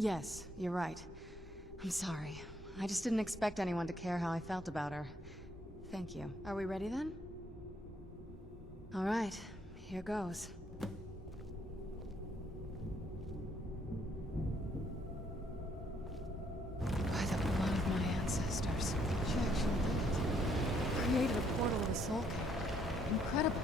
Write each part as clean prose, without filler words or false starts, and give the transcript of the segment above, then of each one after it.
Yes, you're right. I'm sorry. I just didn't expect anyone to care how I felt about her. Thank you. Are we ready then? Alright, here goes. By the blood of my ancestors. She actually did it. Created a portal of the soul cave. Incredible.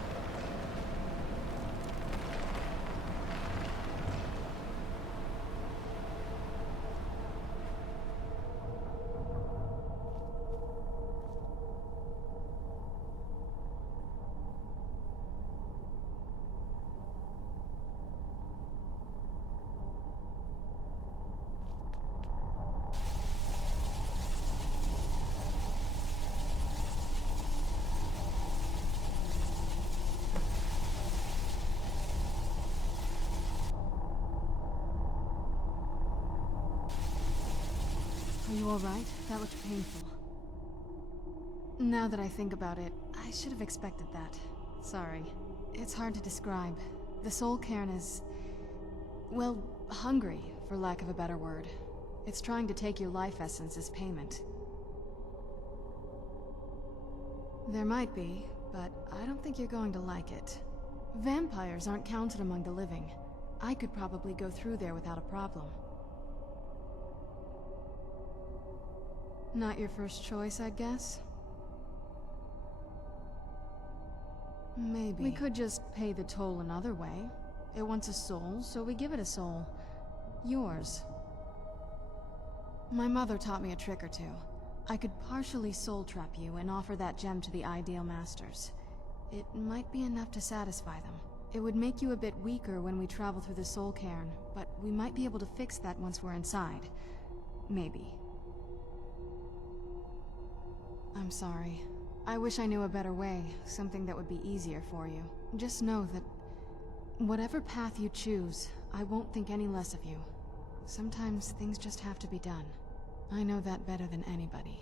Are you alright? That looked painful. Now that I think about it, I should have expected that. Sorry. It's hard to describe. The soul Cairn is... well, hungry, for lack of a better word. It's trying to take your life essence as payment. There might be, but I don't think you're going to like it. Vampires aren't counted among the living. I could probably go through there without a problem. Not your first choice, I'd guess? Maybe. We could just pay the toll another way. It wants a soul, so we give it a soul. Yours. My mother taught me a trick or two. I could partially soul trap you and offer that gem to the ideal masters. It might be enough to satisfy them. It would make you a bit weaker when we travel through the soul cairn, but we might be able to fix that once we're inside. Maybe. I'm sorry. I wish I knew a better way, something that would be easier for you. Just know that whatever path you choose, I won't think any less of you. Sometimes things just have to be done. I know that better than anybody.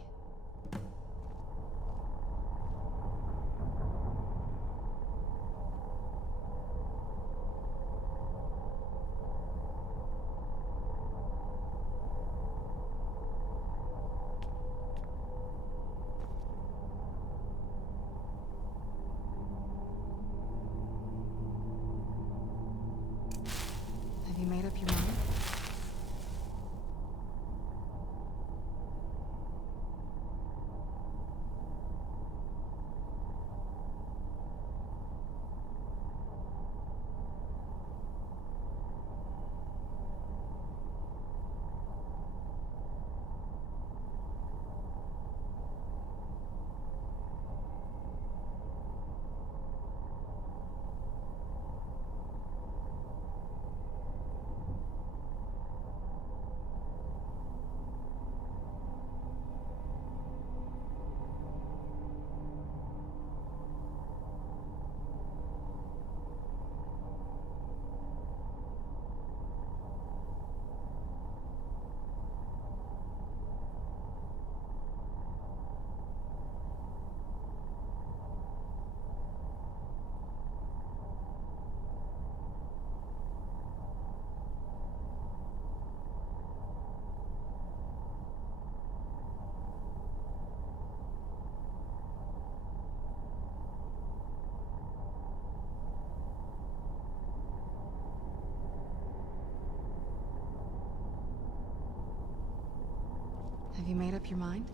Have you made up your mind? Have you made up your mind?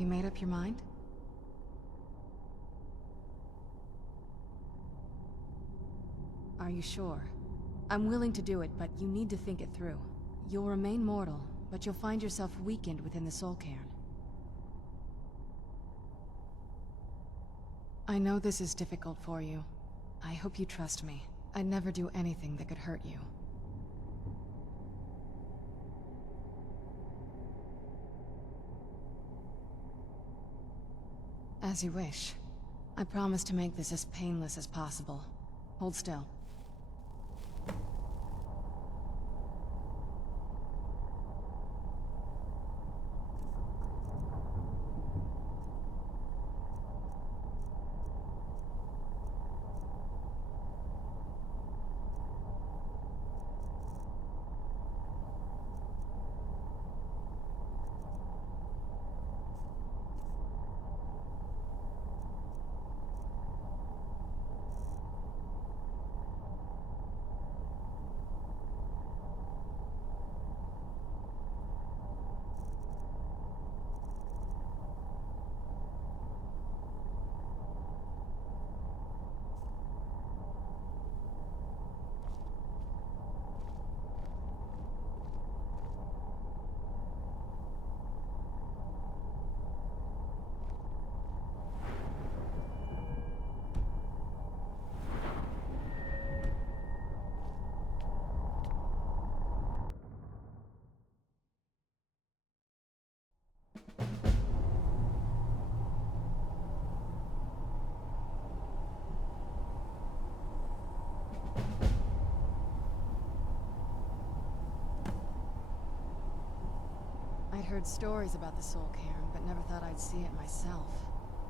you made up your mind? Are you sure? I'm willing to do it, but you need to think it through. You'll remain mortal, but you'll find yourself weakened within the Soul Cairn. I know this is difficult for you. I hope you trust me. I'd never do anything that could hurt you. As you wish. I promise to make this as painless as possible. Hold still. I'd heard stories about the Soul Cairn, but never thought I'd see it myself.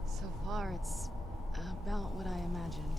So far, it's about what I imagined.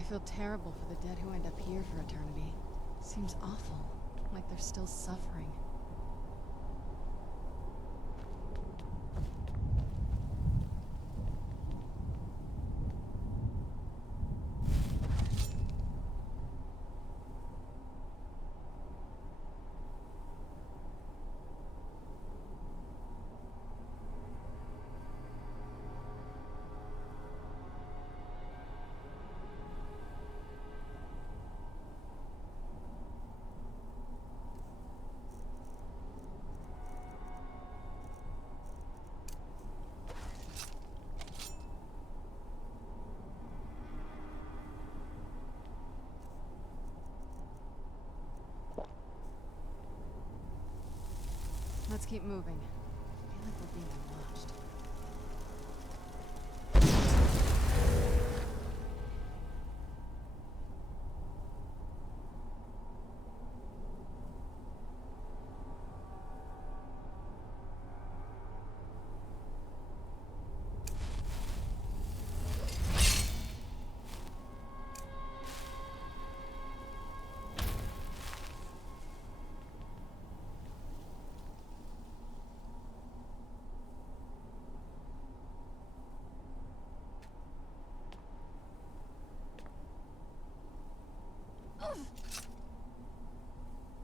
I feel terrible for the dead who end up here for eternity. Seems awful, like they're still suffering. Let's keep moving. I feel like we're being watched.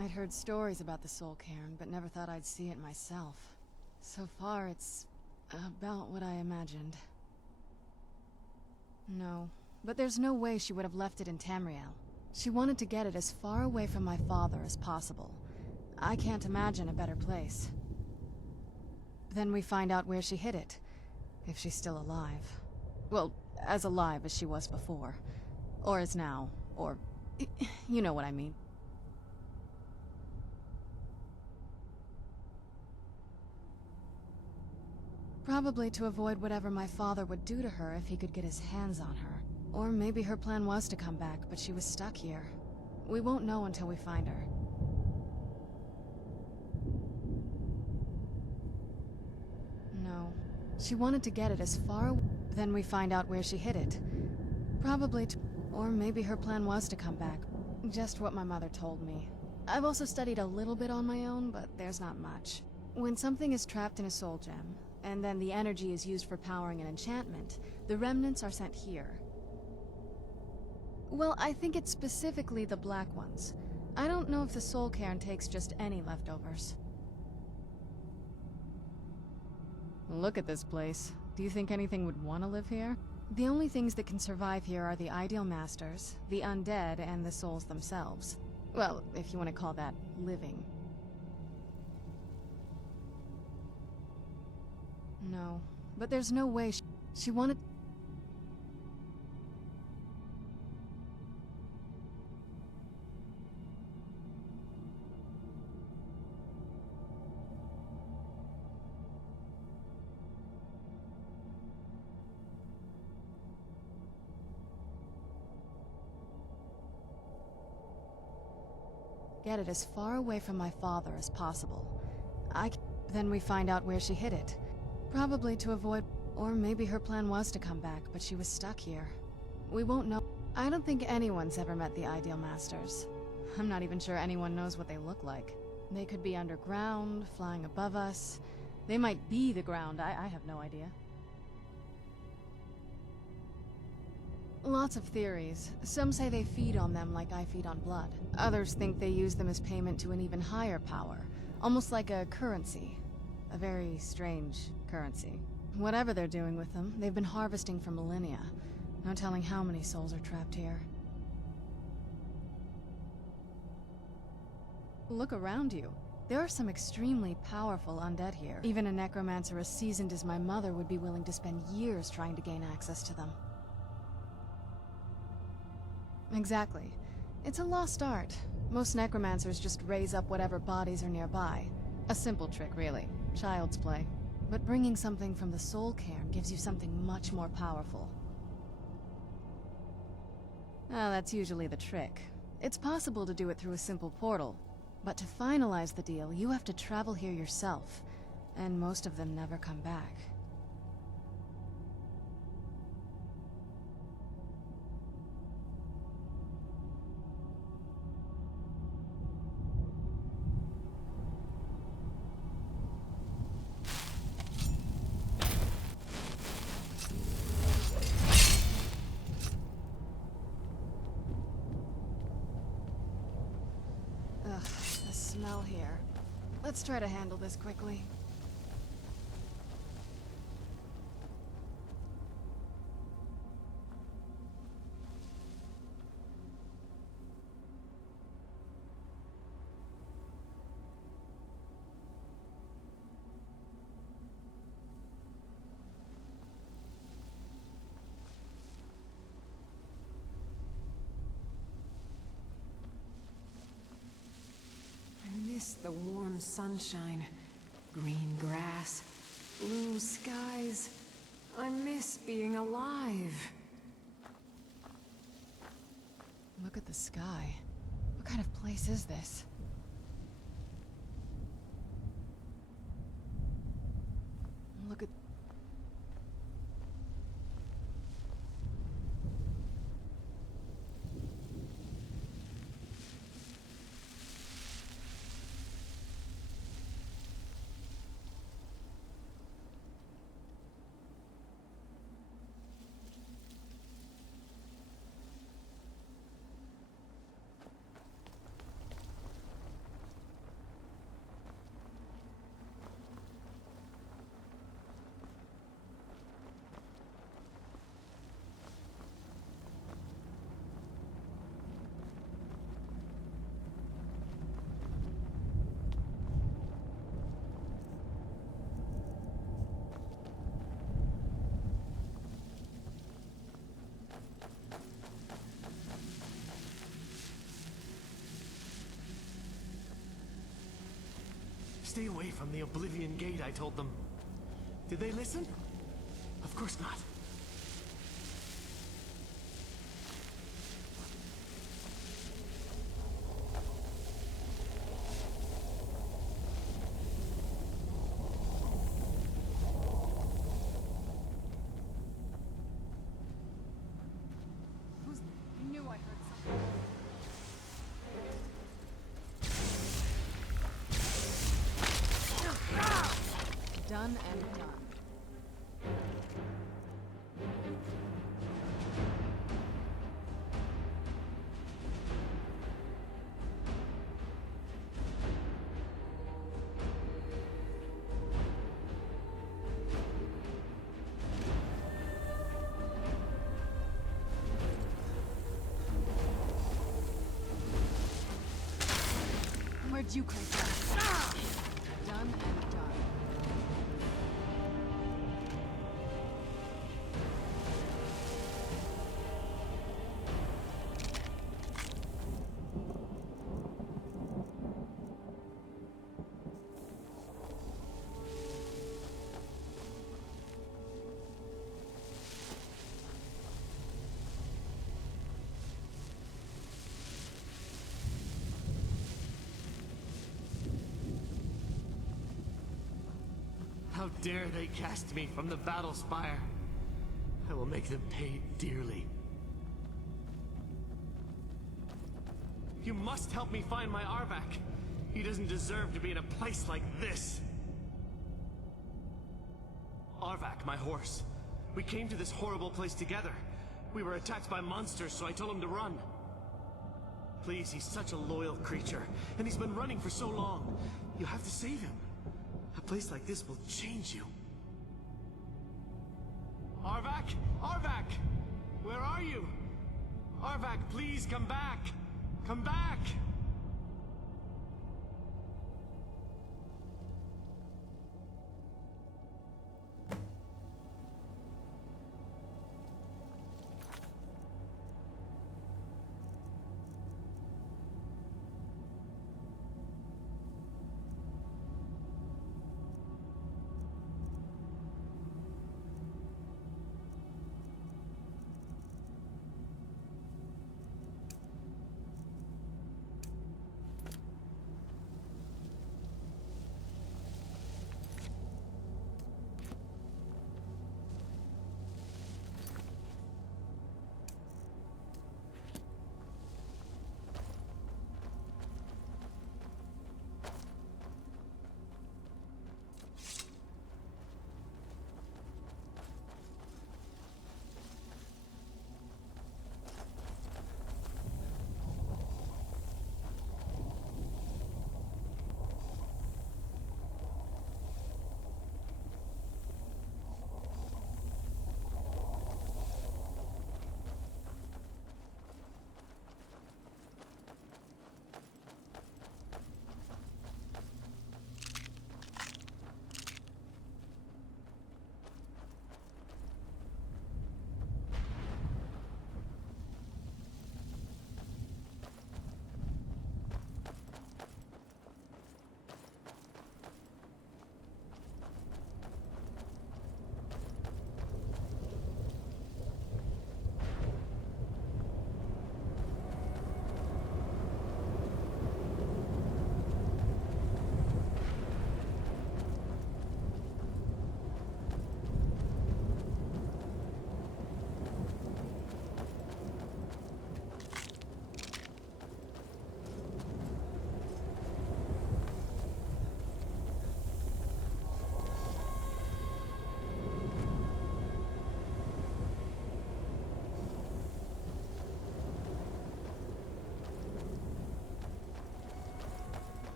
I'd heard stories about the Soul Cairn, but never thought I'd see it myself. So far, it's about what I imagined. No, but there's no way she would have left it in Tamriel. She wanted to get it as far away from my father as possible. I can't imagine a better place. Then we find out where she hid it, if she's still alive. Well, as alive as she was before. Or is now, or... you know what I mean. Probably to avoid whatever my father would do to her if he could get his hands on her. Or maybe her plan was to come back, but she was stuck here. We won't know until we find her. No. She wanted to get it as far away. Then we find out where she hid it. Probably to... or maybe her plan was to come back. Just what my mother told me. I've also studied a little bit on my own, but there's not much. When something is trapped in a soul gem, and then the energy is used for powering an enchantment, the remnants are sent here. Well, I think it's specifically the black ones. I don't know if the Soul Cairn takes just any leftovers. Look at this place. Do you think anything would want to live here? The only things that can survive here are the Ideal Masters, the undead, and the souls themselves. Well, if you want to call that living. No, but there's no way she wanted... Get it as far away from my father as possible. Then we find out where she hid it. Probably to avoid... or maybe her plan was to come back, but she was stuck here. We won't know. I don't think anyone's ever met the Ideal Masters. I'm not even sure anyone knows what they look like. They could be underground, flying above us. They might be the ground, I have no idea. Lots of theories. Some say they feed on them like I feed on blood. Others think they use them as payment to an even higher power. Almost like a currency. A very strange currency. Whatever they're doing with them, they've been harvesting for millennia. No telling how many souls are trapped here. Look around you. There are some extremely powerful undead here. Even a necromancer as seasoned as my mother would be willing to spend years trying to gain access to them. Exactly. It's a lost art. Most necromancers just raise up whatever bodies are nearby. A simple trick, really. Child's play. But bringing something from the Soul Cairn gives you something much more powerful. Ah, that's usually the trick. It's possible to do it through a simple portal. But to finalize the deal, you have to travel here yourself. And most of them never come back. smell here. Let's try to handle this quickly. The warm sunshine, green grass, blue skies. I miss being alive. Look at the sky. What kind of place is this? Look at... Stay away from the Oblivion Gate, I told them. Did they listen? Of course not. I knew I heard something. Done and done. Where'd you come from? Done and done. How dare they cast me from the battle spire? I will make them pay dearly. You must help me find my Arvak. He doesn't deserve to be in a place like this. Arvak, my horse. We came to this horrible place together. We were attacked by monsters, so I told him to run. Please, he's such a loyal creature, and he's been running for so long. You have to save him. A place like this will change you. Arvak? Arvak! Where are you? Arvak, please come back! Come back!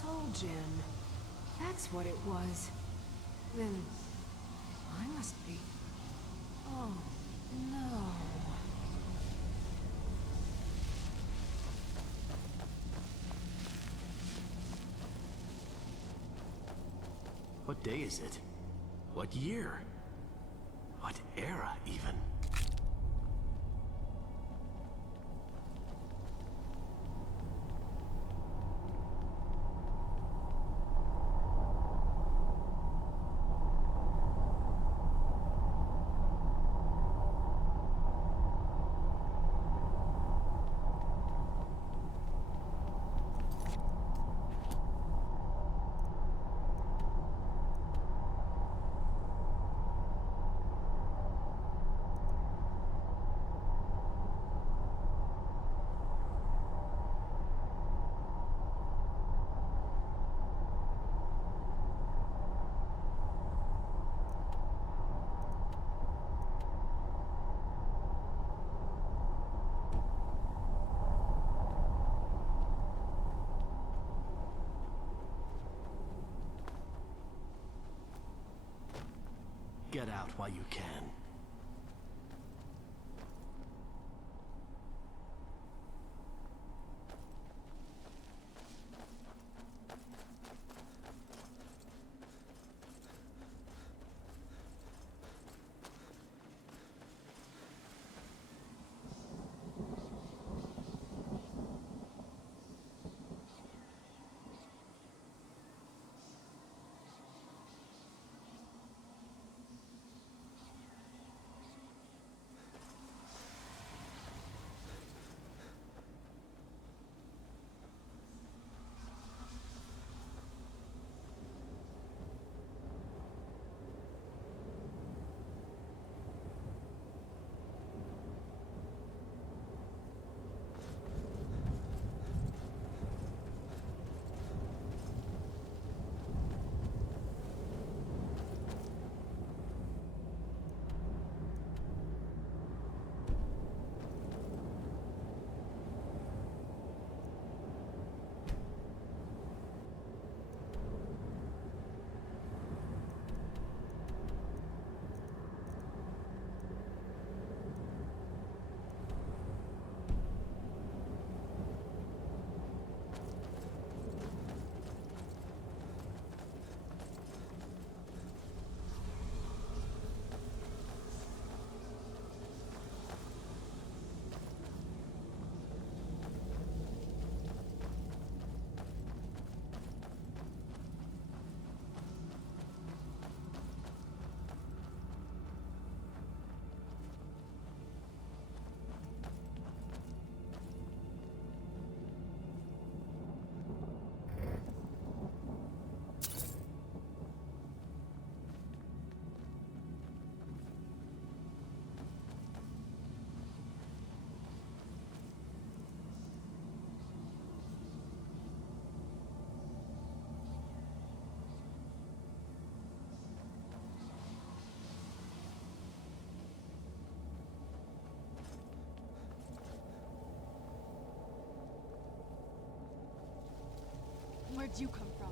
soul gem. That's what it was. Then I must be... Oh, no. What day is it? What year? What era, even? Get out while you can. Where'd you come from?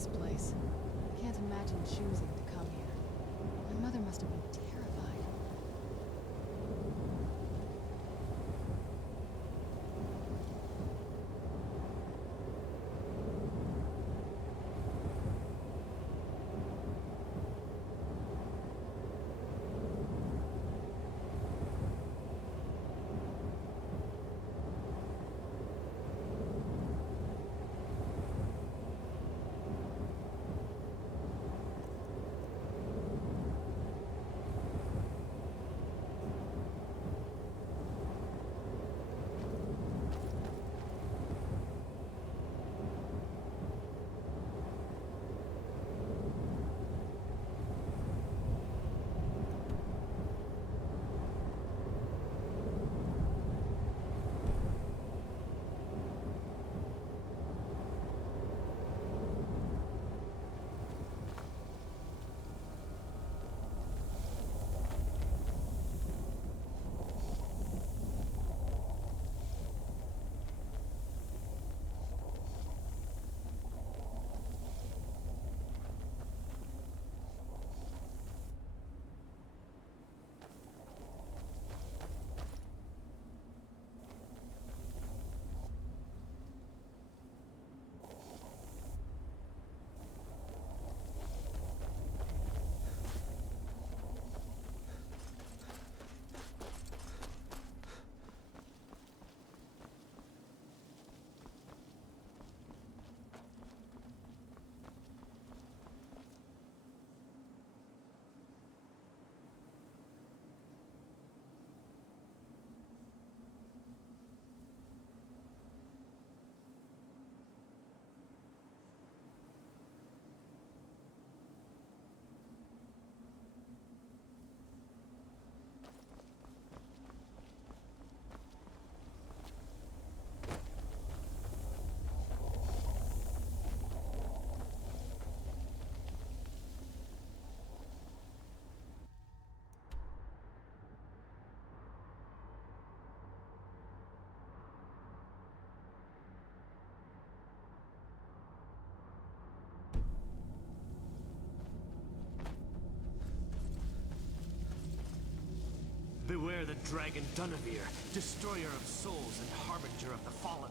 this place. I can't imagine choosing to come here. My mother must have been terrified. Beware the dragon Dunavir, destroyer of souls and harbinger of the fallen.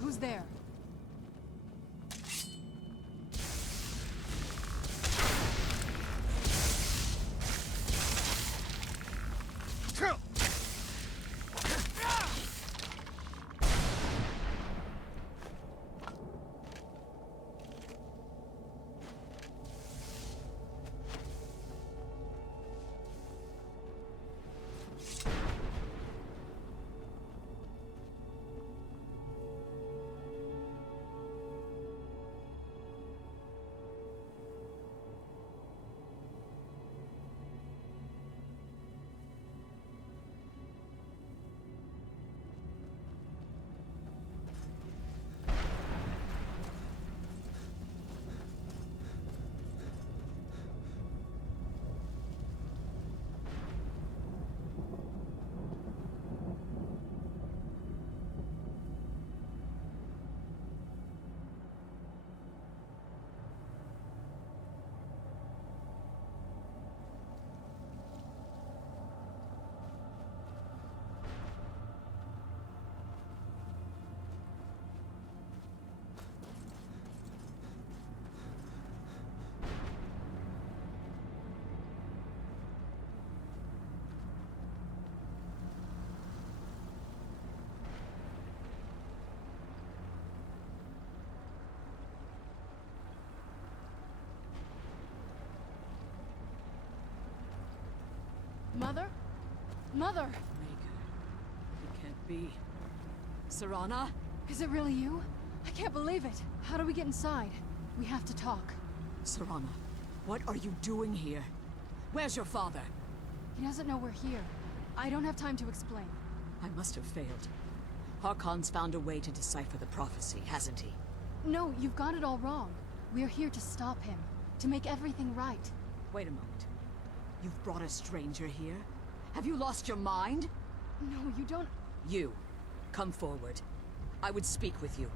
Who's there? Mother? Mother! Maker. It can't be. Serana? Is it really you? I can't believe it. How do we get inside? We have to talk. Serana, what are you doing here? Where's your father? He doesn't know we're here. I don't have time to explain. I must have failed. Harkon's found a way to decipher the prophecy, hasn't he? No, you've got it all wrong. We're here to stop him. To make everything right. Wait a moment. You've brought a stranger here? Have you lost your mind? No, you don't... You, come forward. I would speak with you.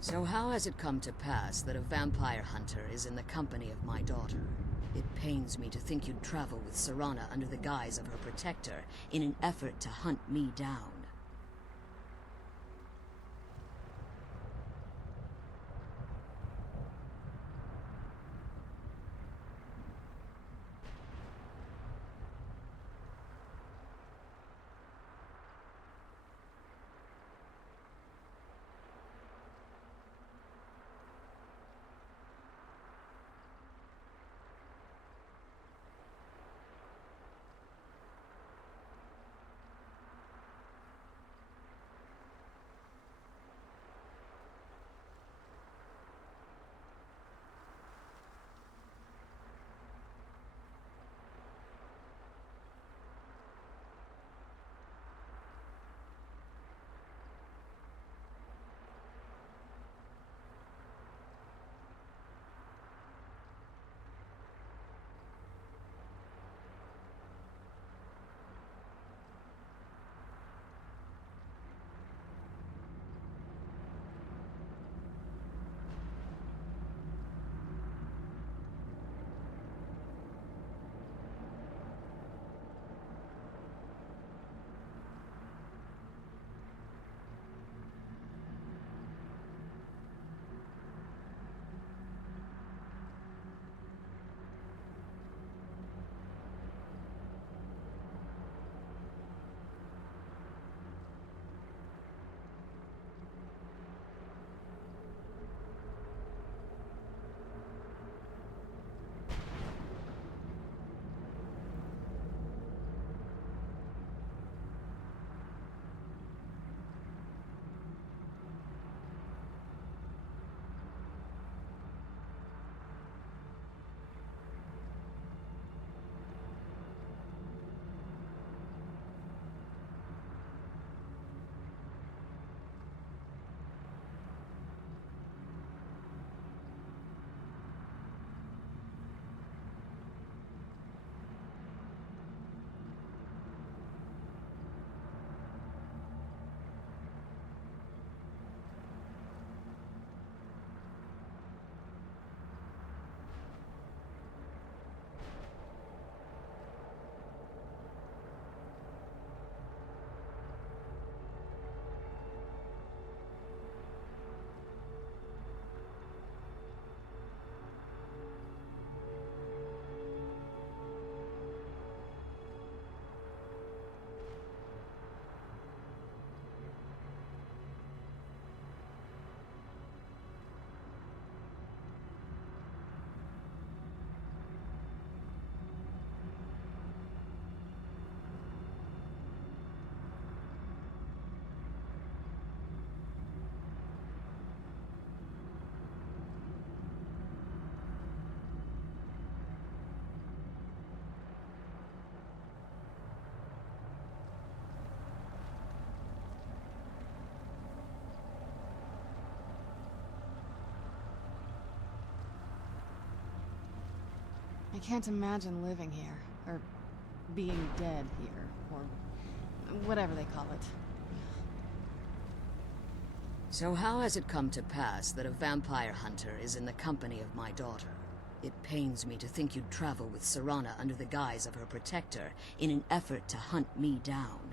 So how has it come to pass that a vampire hunter is in the company of my daughter? It pains me to think you'd travel with Serana under the guise of her protector in an effort to hunt me down. I can't imagine living here, or being dead here, or whatever they call it. So how has it come to pass that a vampire hunter is in the company of my daughter? It pains me to think you'd travel with Serana under the guise of her protector in an effort to hunt me down.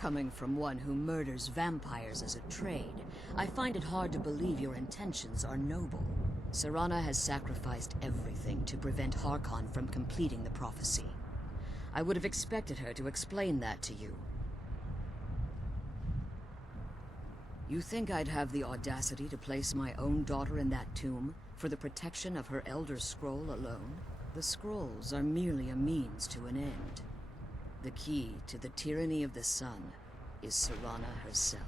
Coming from one who murders vampires as a trade, I find it hard to believe your intentions are noble. Serana has sacrificed everything to prevent Harkon from completing the prophecy. I would have expected her to explain that to you. You think I'd have the audacity to place my own daughter in that tomb for the protection of her Elder Scroll alone? The scrolls are merely a means to an end. The key to the tyranny of the sun is Serana herself.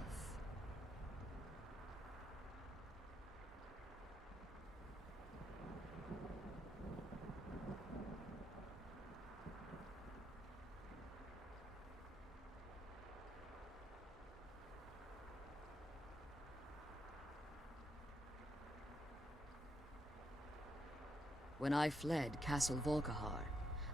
When I fled Castle Volkihar,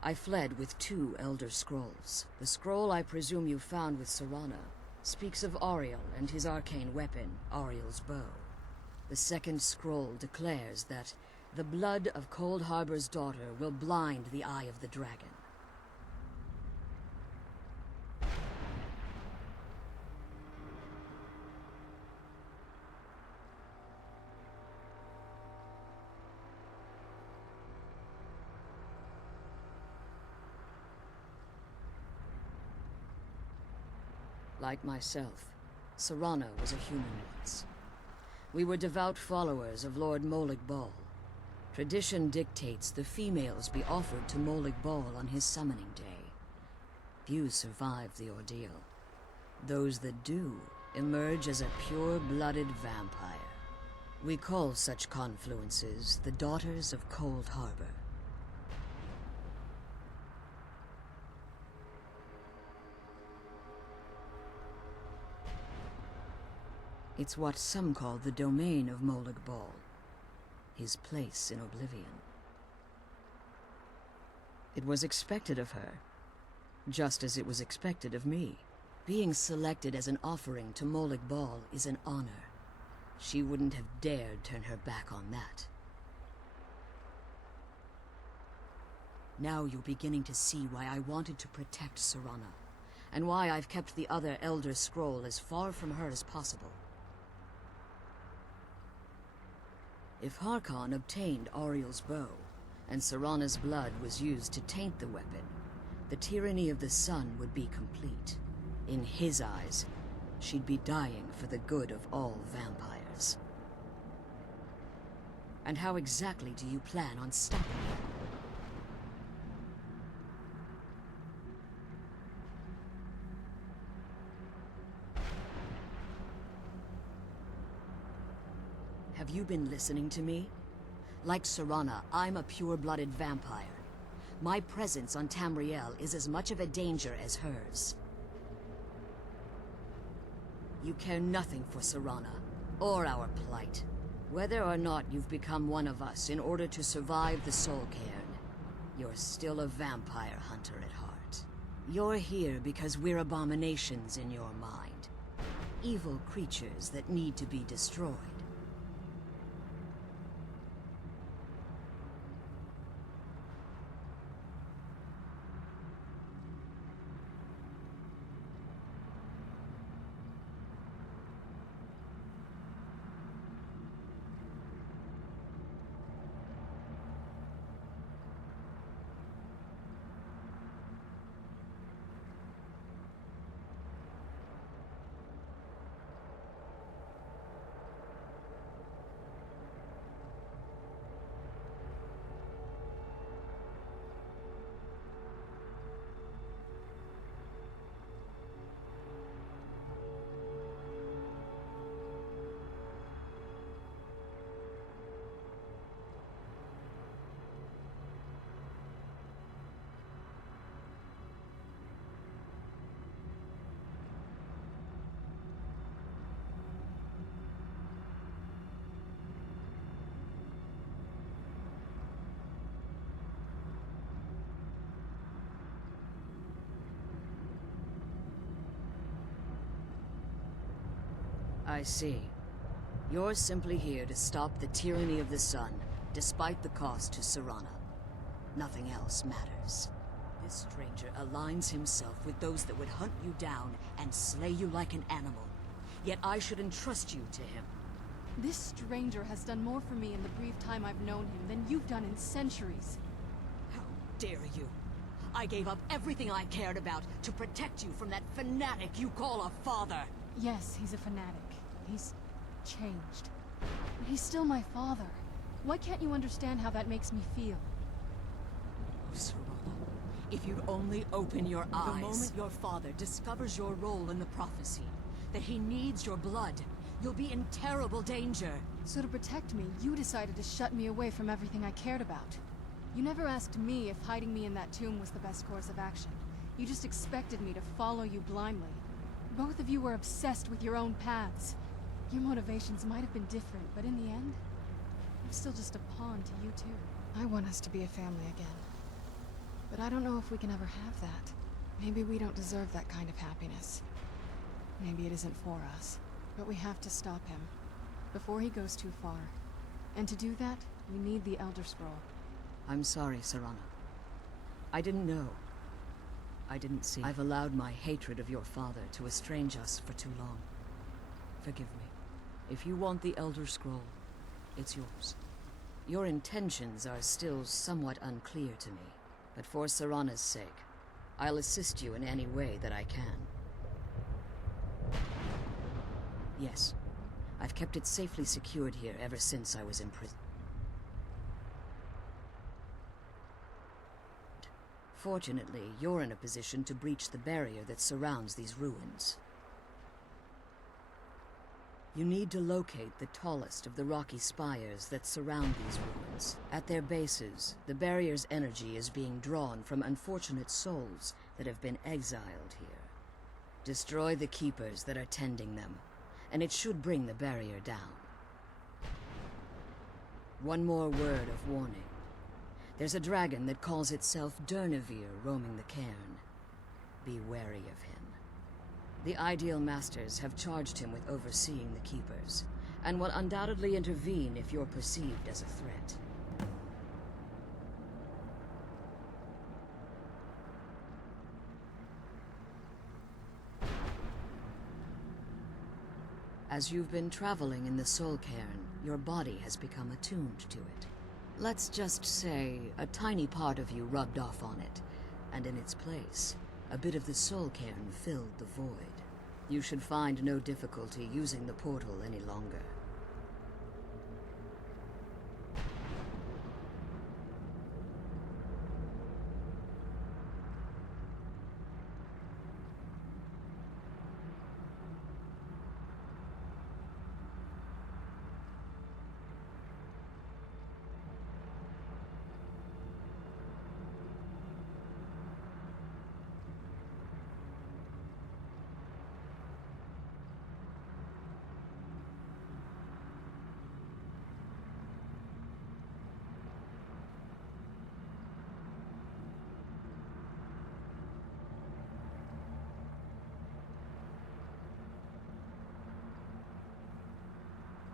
I fled with 2 Elder Scrolls. The scroll I presume you found with Serana speaks of Auriel and his arcane weapon, Auriel's bow. The second scroll declares that the blood of Cold Harbor's daughter will blind the eye of the dragon. Like myself, Serana was a human once. We were devout followers of Lord Molig Bal. Tradition dictates the females be offered to Molig Bal on his summoning day. Few survive the ordeal. Those that do emerge as a pure-blooded vampire. We call such confluences the Daughters of Cold Harbor. It's what some call the domain of Molig Bal, his place in oblivion. It was expected of her, just as it was expected of me. Being selected as an offering to Molig Bal is an honor. She wouldn't have dared turn her back on that. Now you're beginning to see why I wanted to protect Serana, and why I've kept the other Elder Scroll as far from her as possible. If Harkon obtained Auriel's bow, and Serana's blood was used to taint the weapon, the tyranny of the sun would be complete. In his eyes, she'd be dying for the good of all vampires. And how exactly do you plan on stopping him? Have you been listening to me? Like Serana, I'm a pure-blooded vampire. My presence on Tamriel is as much of a danger as hers. You care nothing for Serana, or our plight. Whether or not you've become one of us in order to survive the Soul Cairn, you're still a vampire hunter at heart. You're here because we're abominations in your mind. Evil creatures that need to be destroyed. I see. You're simply here to stop the tyranny of the sun, despite the cost to Serana. Nothing else matters. This stranger aligns himself with those that would hunt you down and slay you like an animal. Yet I should entrust you to him. This stranger has done more for me in the brief time I've known him than you've done in centuries. How dare you? I gave up everything I cared about to protect you from that fanatic you call a father. Yes, he's a fanatic. He's changed. But he's still my father. Why can't you understand how that makes me feel? Oh, Serana, if you'd only open your eyes. The moment your father discovers your role in the prophecy, that he needs your blood, you'll be in terrible danger. So to protect me, you decided to shut me away from everything I cared about. You never asked me if hiding me in that tomb was the best course of action. You just expected me to follow you blindly. Both of you were obsessed with your own paths. Your motivations might have been different, but in the end, I'm still just a pawn to you two. I want us to be a family again. But I don't know if we can ever have that. Maybe we don't deserve that kind of happiness. Maybe it isn't for us. But we have to stop him, before he goes too far. And to do that, we need the Elder Scroll. I'm sorry, Serana. I didn't know. I didn't see. I've allowed my hatred of your father to estrange us for too long. Forgive me. If you want the Elder Scroll, it's yours. Your intentions are still somewhat unclear to me, but for Serana's sake, I'll assist you in any way that I can. Yes, I've kept it safely secured here ever since I was in prison. Fortunately, you're in a position to breach the barrier that surrounds these ruins. You need to locate the tallest of the rocky spires that surround these ruins. At their bases, the barrier's energy is being drawn from unfortunate souls that have been exiled here. Destroy the keepers that are tending them, and it should bring the barrier down. One more word of warning. There's a dragon that calls itself Drainheart roaming the Cairn. Be wary of him. The Ideal Masters have charged him with overseeing the Keepers, and will undoubtedly intervene if you're perceived as a threat. As you've been traveling in the Soul Cairn, your body has become attuned to it. Let's just say a tiny part of you rubbed off on it, and in its place, a bit of the Soul Cairn filled the void. You should find no difficulty using the portal any longer.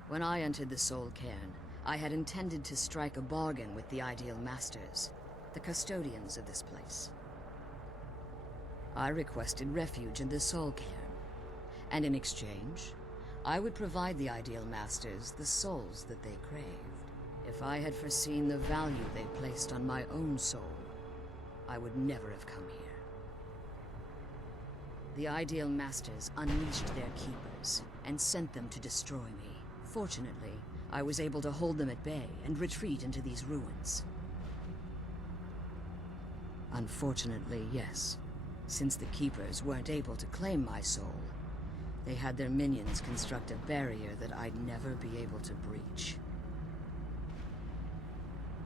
When I entered the Soul Cairn, I had intended to strike a bargain with the Ideal Masters, the custodians of this place. I requested refuge in the Soul Cairn, and in exchange, I would provide the Ideal Masters the souls that they craved. If I had foreseen the value they placed on my own soul, I would never have come here. The Ideal Masters unleashed their keepers and sent them to destroy me. Fortunately, I was able to hold them at bay and retreat into these ruins. Unfortunately, yes. Since the Keepers weren't able to claim my soul, they had their minions construct a barrier that I'd never be able to breach.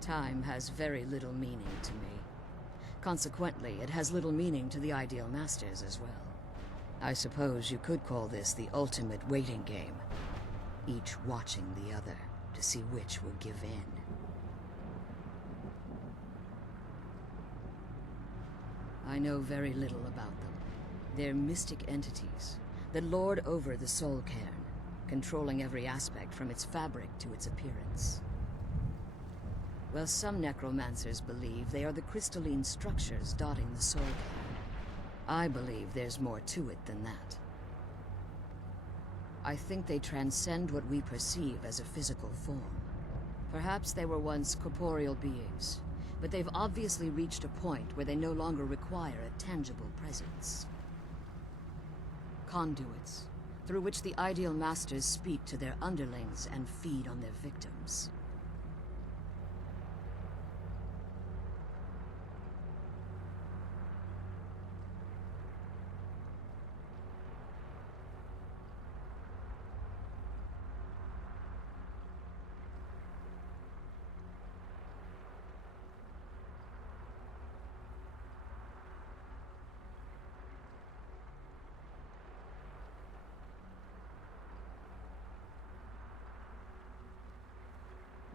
Time has very little meaning to me. Consequently, it has little meaning to the Ideal Masters as well. I suppose you could call this the ultimate waiting game. Each watching the other to see which will give in. I know very little about them. They're mystic entities that lord over the Soul Cairn, controlling every aspect from its fabric to its appearance. Well, some necromancers believe they are the crystalline structures dotting the soul cairn. I believe there's more to it than that. I think they transcend what we perceive as a physical form. Perhaps they were once corporeal beings, but they've obviously reached a point where they no longer require a tangible presence. Conduits, through which the Ideal Masters speak to their underlings and feed on their victims.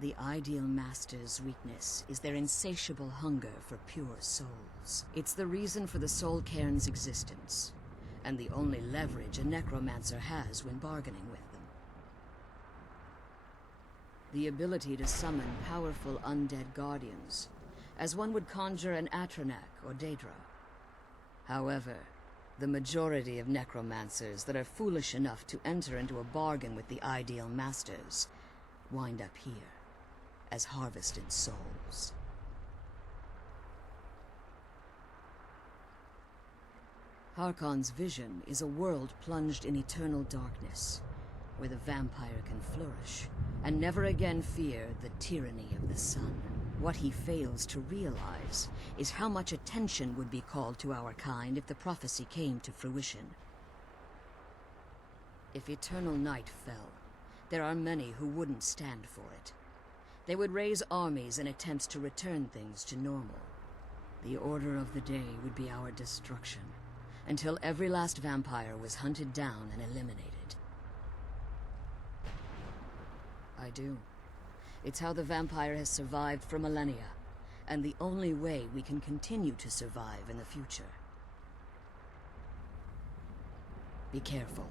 The Ideal Master's weakness is their insatiable hunger for pure souls. It's the reason for the Soul Cairn's existence, and the only leverage a necromancer has when bargaining with them. The ability to summon powerful undead guardians, as one would conjure an Atronak or Daedra. However, the majority of necromancers that are foolish enough to enter into a bargain with the Ideal Masters wind up here as harvested souls. Harkon's vision is a world plunged in eternal darkness, where the vampire can flourish, and never again fear the tyranny of the sun. What he fails to realize is how much attention would be called to our kind if the prophecy came to fruition. If eternal night fell, there are many who wouldn't stand for it. They would raise armies in attempts to return things to normal. The order of the day would be our destruction, until every last vampire was hunted down and eliminated. I do. It's how the vampire has survived for millennia, and the only way we can continue to survive in the future. Be careful,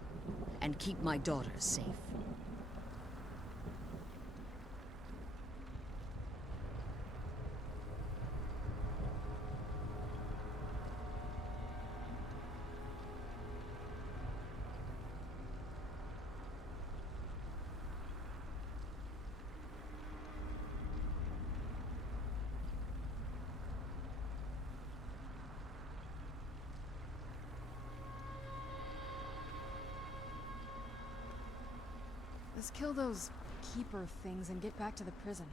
and keep my daughter safe. Let's kill those keeper things and get back to the prison.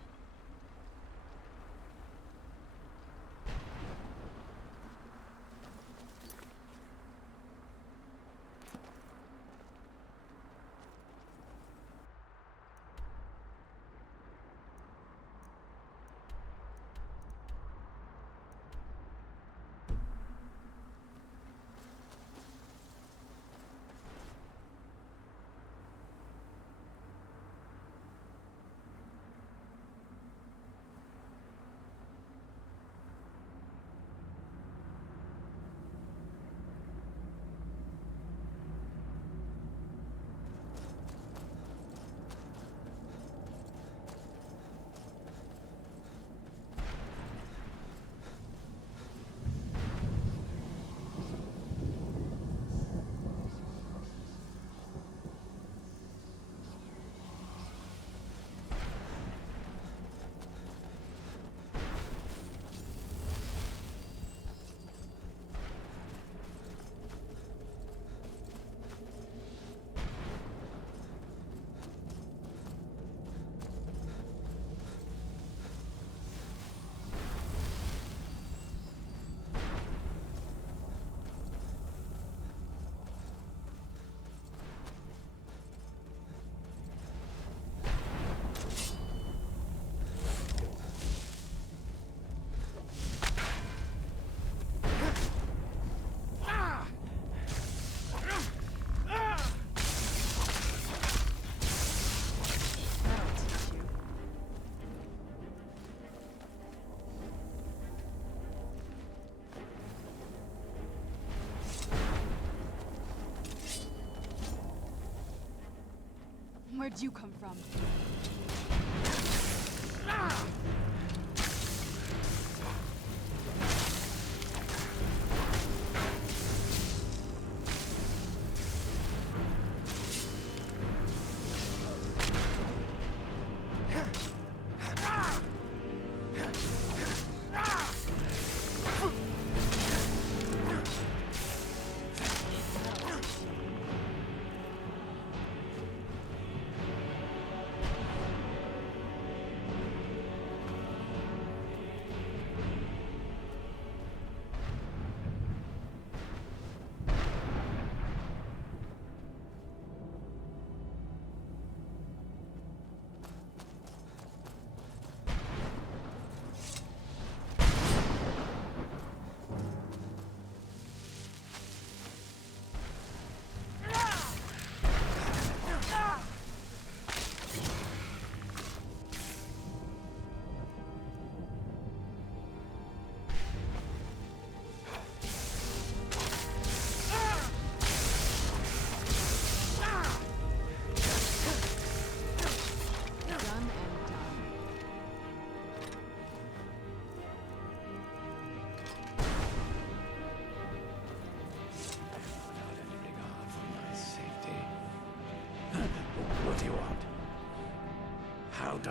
Where'd you come from?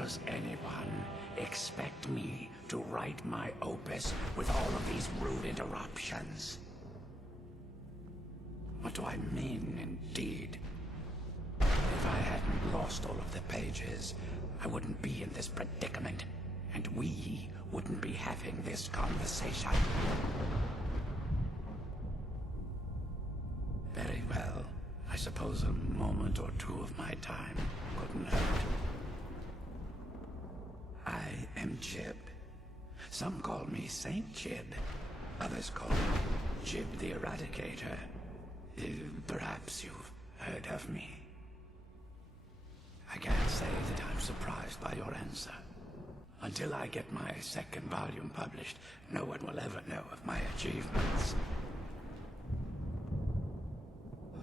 Does anyone expect me to write my opus with all of these rude interruptions? What do I mean, indeed? If I hadn't lost all of the pages, I wouldn't be in this predicament, and we wouldn't be having this conversation. Very well. I suppose a moment or two of my time couldn't hurt. I am Jib. Some call me Saint Jib. Others call me Jib the Eradicator. Perhaps you've heard of me. I can't say that I'm surprised by your answer. Until I get my second volume published, no one will ever know of my achievements.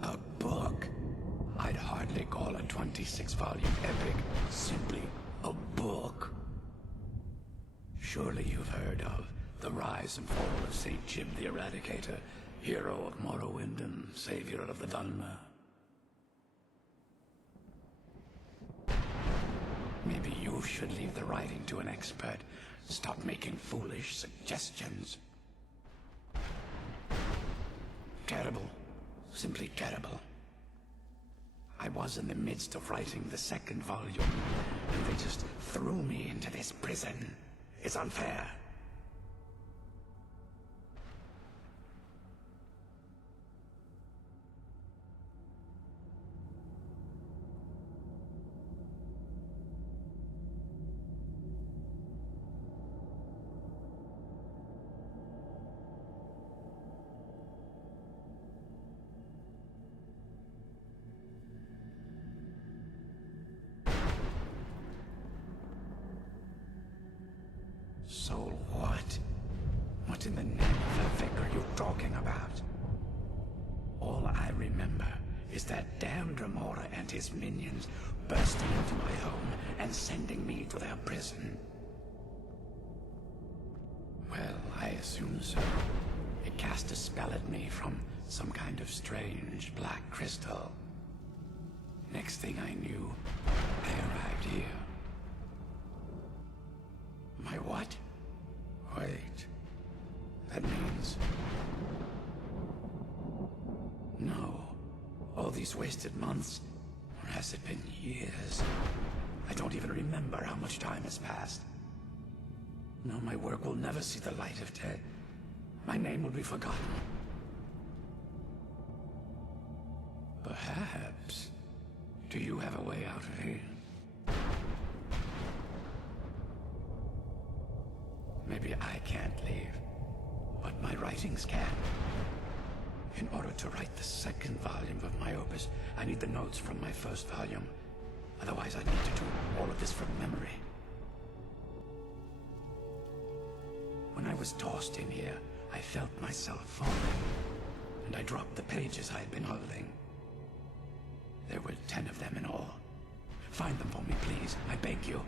A book? I'd hardly call a 26-volume epic simply a book. Surely you've heard of the rise and fall of Saint Jib the Eradicator, hero of Morrowind and savior of the Dunmer. Maybe you should leave the writing to an expert. Stop making foolish suggestions. Terrible. Simply terrible. I was in the midst of writing the second volume, and they just threw me into this prison. It's unfair. So what? What in the name of the vic are you talking about? All I remember is that damn Ysgramor and his minions bursting into my home and sending me to their prison. Well, I assume so. It cast a spell at me from some kind of strange black crystal. Next thing I knew, I arrived here. My what? Wait. That means... No. All these wasted months? Or has it been years? I don't even remember how much time has passed. No, my work will never see the light of day. My name will be forgotten. Perhaps. Do you have a way out of here? Maybe I can't leave, but my writings can. In order to write the second volume of my opus, I need the notes from my first volume. Otherwise, I need to do all of this from memory. When I was tossed in here, I felt myself falling, and I dropped the pages I had been holding. There were 10 of them in all. Find them for me, please. I beg you.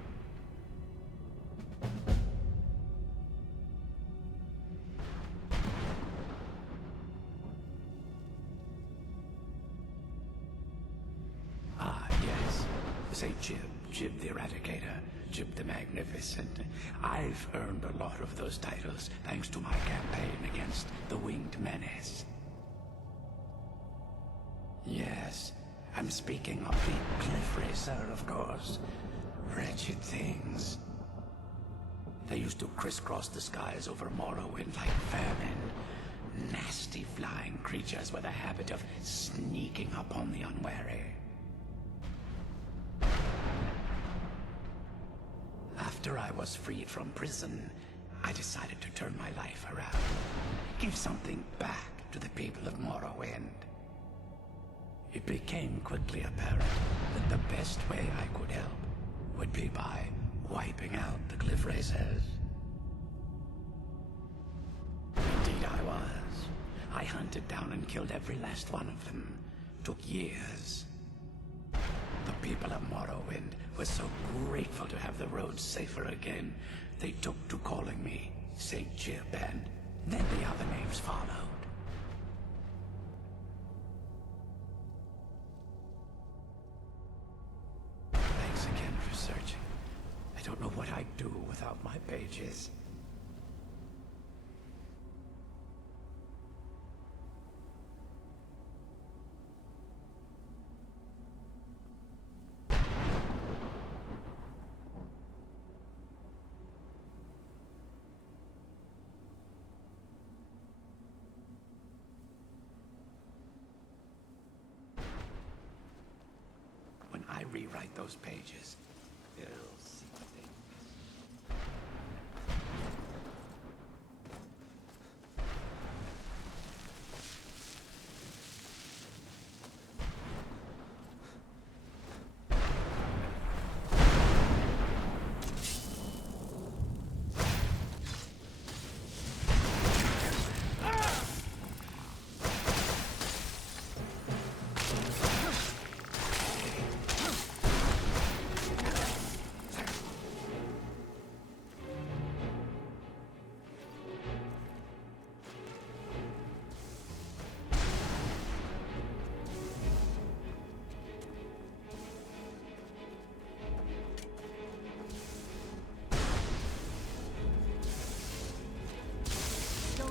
Say Jib the Eradicator, Jib the Magnificent. I've earned a lot of those titles thanks to my campaign against the Winged Menace. Yes, I'm speaking of the Cliff Racer, of course. Wretched things. They used to crisscross the skies over Morrowind like vermin. Nasty flying creatures with a habit of sneaking up on the unwary. After I was freed from prison, I decided to turn my life around. Give something back to the people of Morrowind. It became quickly apparent that the best way I could help would be by wiping out the Cliff Racers. Indeed I was. I hunted down and killed every last one of them. Took years. The people of Morrowind were so grateful to have the roads safer again, they took to calling me Saint Jib, and then the other names followed. Thanks again for searching. pages. When I rewrite those pages, they'll see things.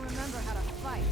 Remember how to fight.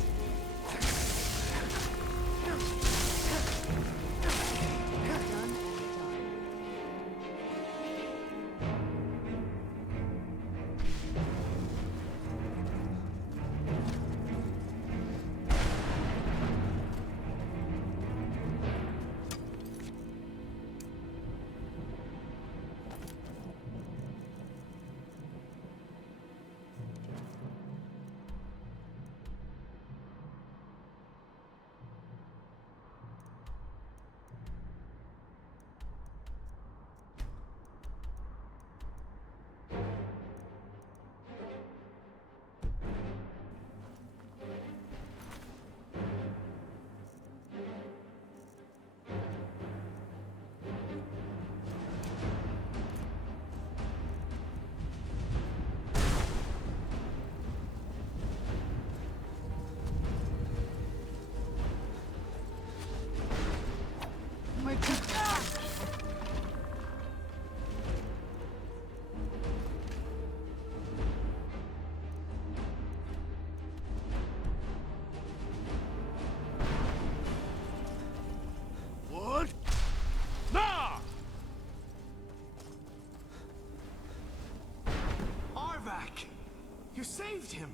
You saved him!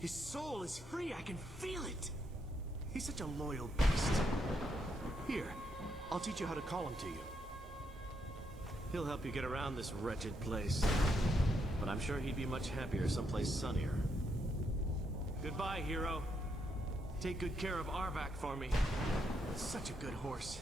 His soul is free, I can feel it! He's such a loyal beast. Here, I'll teach you how to call him to you. He'll help you get around this wretched place. But I'm sure he'd be much happier someplace sunnier. Goodbye, hero. Take good care of Arvak for me. Such a good horse.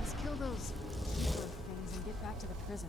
Let's kill those things and get back to the prison.